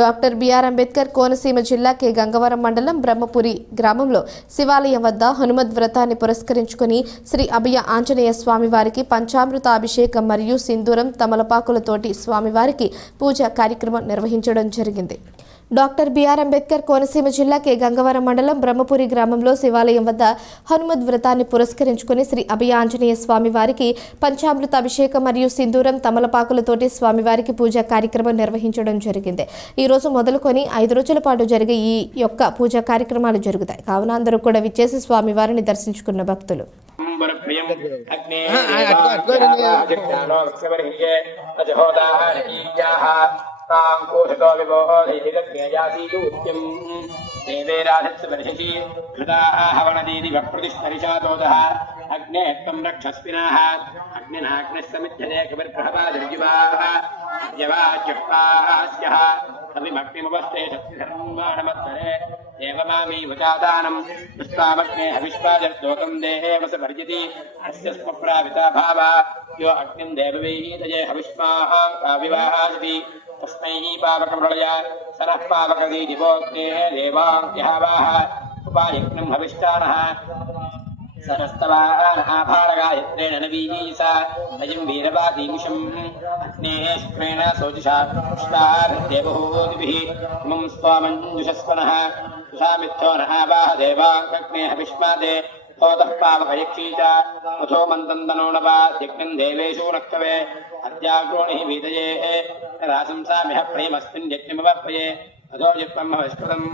Doctor BR Ambedkar Konaseema జిల్లా K Gangavaram మండలం బ్రహ్మపురి గ్రామంలో శివాలయం వద్ద హనుమద్ వ్రతాన్ని పురస్కరించుకుని శ్రీ అభయ ఆంజనేయ స్వామివారికి పంచామృత అభిషేకం మరియు సింధూరం తమలపాకులతోటి స్వామివారికి పూజా కార్యక్రమం నిర్వహించడం జరిగింది. డాక్టర్ బిఆర్ అంబేద్కర్ కోనసీమ జిల్లా కె గంగవరం మండలం బ్రహ్మపురి గ్రామంలో శివాలయం వద్ద హనుమద్ వ్రతాన్ని పురస్కరించుకుని శ్రీ అభయ ఆంజనేయ స్వామివారికి పంచామృత అభిషేకం మరియు సింధూరం తమలపాకులతోటి స్వామివారికి పూజా కార్యక్రమం నిర్వహించడం జరిగింది. ఈ రోజు మొదలుకొని 5 రోజుల పాటు జరిగే ఈ యొక్క పూజా కార్యక్రమాలు జరుగుతాయి. కావున అందరూ కూడా విచ్చేసి స్వామివారిని దర్శించుకున్న భక్తులు कांकोषतो विबोधैतिकज्ञासीदूत्यं देवेराधत्सवर्षसि हृदाः हवनदीदिव प्रतिष्ठरिषादोदः अग्ने त्वं रक्षस्विनाः अग्निनाग्निस्समिध्यते कविर्प्रहवादिर्युवाः यवाच्युक्तास्यः कविभक्तिमुपस्ते शक्तिधर्माणमत्सरे एवमामी वचादानं दुष्टामग्ने हविष्पाजर्दोकं देहेवस वर्जिति अस्य स्वप्राविता भावा यो अग्निं देववीदये हविष्माः काविवाहासि तस्मै पावकप्रलय सरः पावकदी दिवोक्ते देवाङ्क्यहावाः उपायज्ञं हविष्टानः सरस्तवानाभारगायत्रेण नवीसा अयं वीरवादीमिषम् अग्नेः शुक्रेण शोचिषा पुष्टार्देवहोदिभिः इमं स्वामञ्जुषस्वनः सुषामिथ्यो न आवाह देवाङ्कग्ने हविष्मादे होतः पावकयक्षीच अथो मन्दन्दनो नवाद्यग्निं देवेषु नक्तवे अद्याग्रोणिः वीतये राशंसामिह प्रेमस्मिन् यज्ञमवप्रये अधो यत्त्वं हविष्पदम्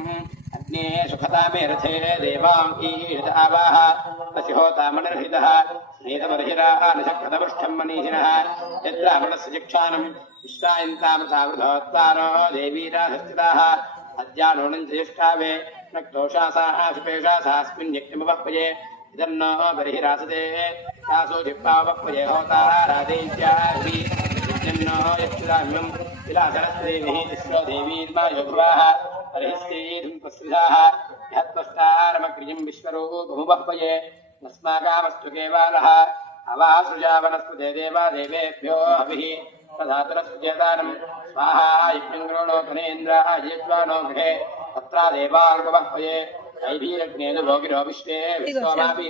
अग्ने सुखतामे रथे देवाङ्कीर्त आवाह तस्य होतामनिर्हितः स्नेतमर्हिराः निषक्तपृष्ठं मनीषिणः यद्रावणस्य चिक्षानं विश्रायन्तामृतावृतोत्तारो देवीराधस्थिताः अद्यानोनं ज्येष्ठावे नक्तोषासाः सुपेशासास्मिन् यज्ञमवप्रये इदन्नो बर्हिरासते तासो जिह्वावप्रये होताः राधेत्याहि यज्ञन्नो यक्षुराम्यं विलासरस्त्रेभिः तिस्रो देवीर्मायोभुवाः बर्हिस्तेधुम्पस्विधाः यत्त्वस्तारमग्रियं विश्वरूपमुपह्वये नस्माकामस्तु केवालः अवासृजा वनस्पते देवा देवेभ्यो हविः तदातुरस्ुजेतानं स्वाहा यज्ञं गृणो धनेन्द्राः यज्वानो गृहे तत्रा देवाङ्गवह्वये दैवीरग्नेदु भोगिरो विश्वे विश्वमापि